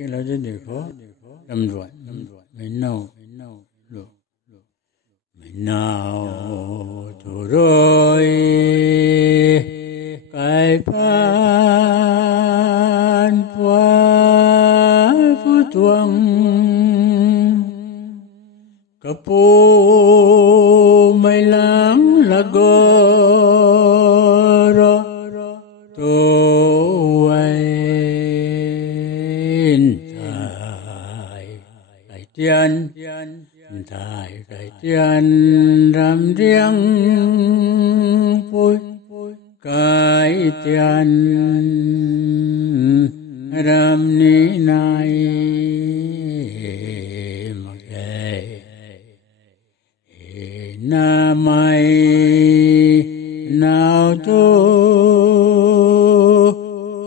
cái là cái điều khó đâm rồi mình nào được mình nào thủ rồi cái pan qua phu tuang kapu mai lang lagoro tu ai thai tiên thai tiên ram riêng vui cái tiền ram ni nai mặc kệ na mai nào tu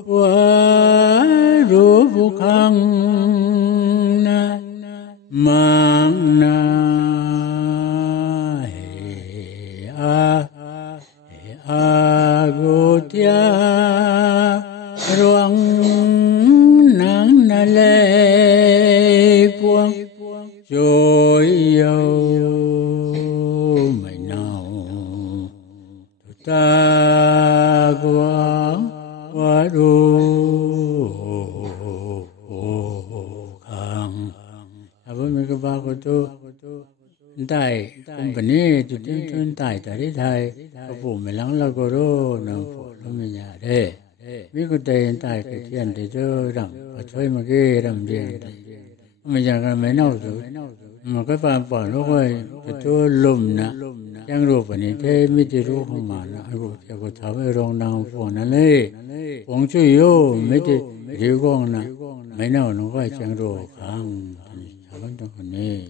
quá ru vu khang na mang na gu tia ruang nang na lệ buông trôi yêu mày nào ta quang quá đủ khang với mấy cái ba của tôi tại cũng vấn đề tụi tôi tại đi thầy có phụ mày lắng lo cô đó nào phụ nó mình nhà đây biết có tiền tại cái tiền thì tôi đầm và chơi mà cái đầm tiền mình giờ cái mấy nào rồi mà cái bàn bỏ nó coi cái tôi lùm nè chẳng được vấn đề thế mới chỉรู้không mà nó cái cái tháo cái rong nào phụ nó lấy phong chui yêu mấy cái điều con nè mấy nào nó coi chẳng được khang thằng vẫn trong cái này